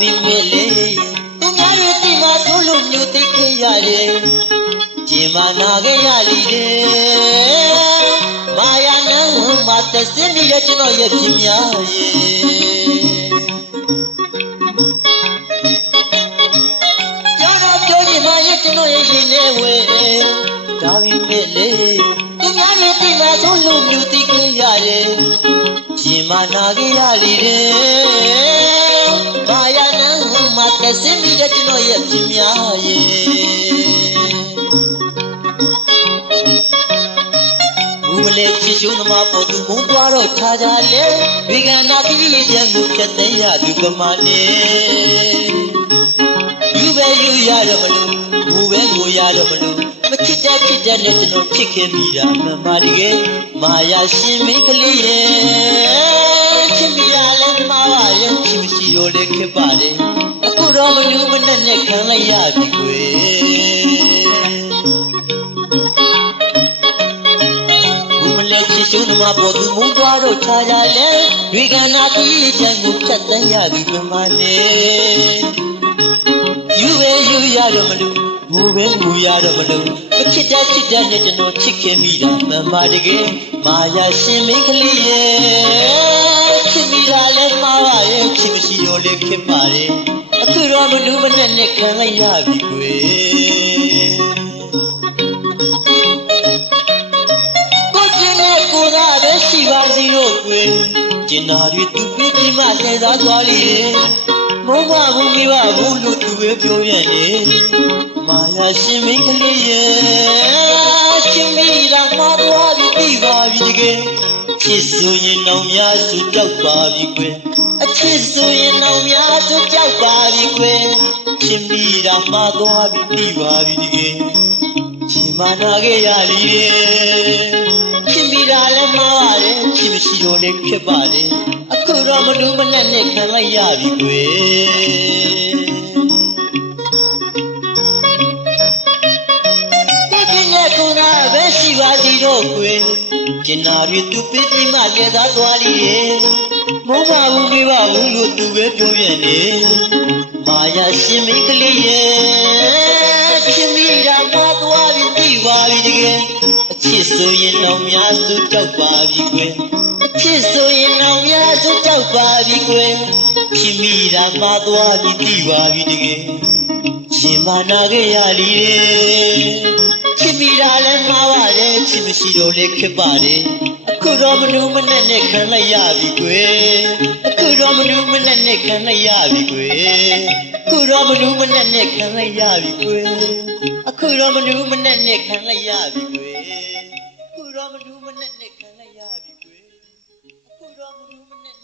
ပြီမဲ့လေသူများတွေတိမဆိုးလို့မျိုးသိခဲ့ရတယ်ဂျင်မာနာခဲ့ရလီတယ်မာယာနံမတစင်းနေတဲ့ကျွန်တော်ရဲ့ဖြစ်များရဲ့ကျွန်တော်ပြောချင်မှရဲ့ကျွန်တော်ရဲ့ရင်ထဲဝဲဒါပြီမဲ့လေသူများတွေတိမဆိုးလို့မျိုးသိခဲ့ရတယ်ရှင်မနာခဲ့ရလေတဲ့ နေတဲ့ကျွန်တော်ရဲ့ဖြစ်များရဲ့ဘူးမလဲချစ်ရှုံးသမားပေါ်သူမုန်းသွားတော့ခြားခြားလဲဝေကနာတိရကျန်ကိုဖြတ်သိမ်းရသူကမနဲ့ယူပဲယူရတော့မလို့ဘူးပဲကိုရတော့မလို့မချစ်တဲ့ချစ်တဲ့နဲ့ကျွန်တော်ဖြစ်ခဲ့မိတာမှန်ပါတကယ်မာယာရှင်မင်းကလေးရဲ့ချစ်မိရလဲမှားပါရဲ့ချစ်မရှိတော့လဲခက်ပါတယ် အခုတော့မလူမနဲ့နဲ့ခံလိုက်ရပြီကွယ်ဘူးမလဲချစ်ရှုံးသမားပေါ်သူမုန်းသွားတော့ခြားကြလဲဝေကနာကြီးချမ်းကိုဖြတ်တန်းရသူကမနဲ့ယူပဲယူရတော့မလို့ငိုပဲငိုရတော့မလို့မချစ်တဲ့ချစ်တဲ့နဲ့ကျွန်တော်ချစ်ခင်မိတာမှန်ပါတကယ်မာယာရှင်မင်းကလေးရဲ့ချစ်မိတာလဲမှားပါရဲ့ချစ်မရှိတော့လဲခင်ပါတယ်အခုတော့မ လူမနဲ့နဲ့ခံလိုက်ရပြီကွယ်ကိုကျင်းတဲ့ကိုသာပဲရှိပါစီတော့ကွယ်ကျင်နာတွေသူပြင်းပြင်းမှလှည့်စားသွားလေမုန်းမဘူးမိဘဘူးလို့သူပဲပြောပြန်လေမာယာရှင်မင်းကလေးရဲ့ချစ်မိတာမှားသွားပြီသိပါပြီတကယ်ချစ်ဆိုရင်တော့များစုကြောက်ပါပြီကွယ် အချစ်ဆိုရင်တော့များစုကြောက်ပါပြီကွယ်ချစ်မိတာမှားသွားပြီသိပါပြီတကယ်ချင်မနာခဲ့ရလီချစ်မိတာလည်းမှားပါတယ်ချစ်မရှိတော့လည်းဖြစ်ပါတယ်အခုတော့မလူမနဲ့နဲ့ခံလိုက်ရပြီကွယ် ကျင်နာတွေသူပြင်းပြင်းမှလဲသားသွားလိရဲ့မုန်းပါဘူးမေးပါဘူးလို့သူပဲပြောပြန်နေမာယာရှင်မင်းကလေးရဲ့ချစ်မိတာမှားသွားပြီသိပါပြီတကယ်အချစ်ဆိုရင်တော့များစုကြောက်ပါပြီကွယ်အချစ်ဆိုရင်တော့များစုကြောက်ပါပြီကွယ်ချစ်မိတာမှားသွားပြီသိပါပြီတကယ်ရှင်မနာခဲ့ရလီတဲ့ချစ်မိတာလည်းမှားပါ ရှိမရှိတော့လဲခက်ပါတယ်အခုတော့မလူမနဲ့နဲ့ခံလိုက်ရပြီကွယ်အခုတော့မလူမနဲ့နဲ့ခံလိုက်ရပြီကွယ်အခုတော့မလူမနဲ့နဲ့ခံလိုက်ရပြီကွယ်အခုတော့မလူမနဲ့နဲ့ခံလိုက်ရပြီကွယ်အခုတော့မလူမနဲ့နဲ့ခံလိုက်ရပြီကွယ်အခုတော့မလူမနဲ့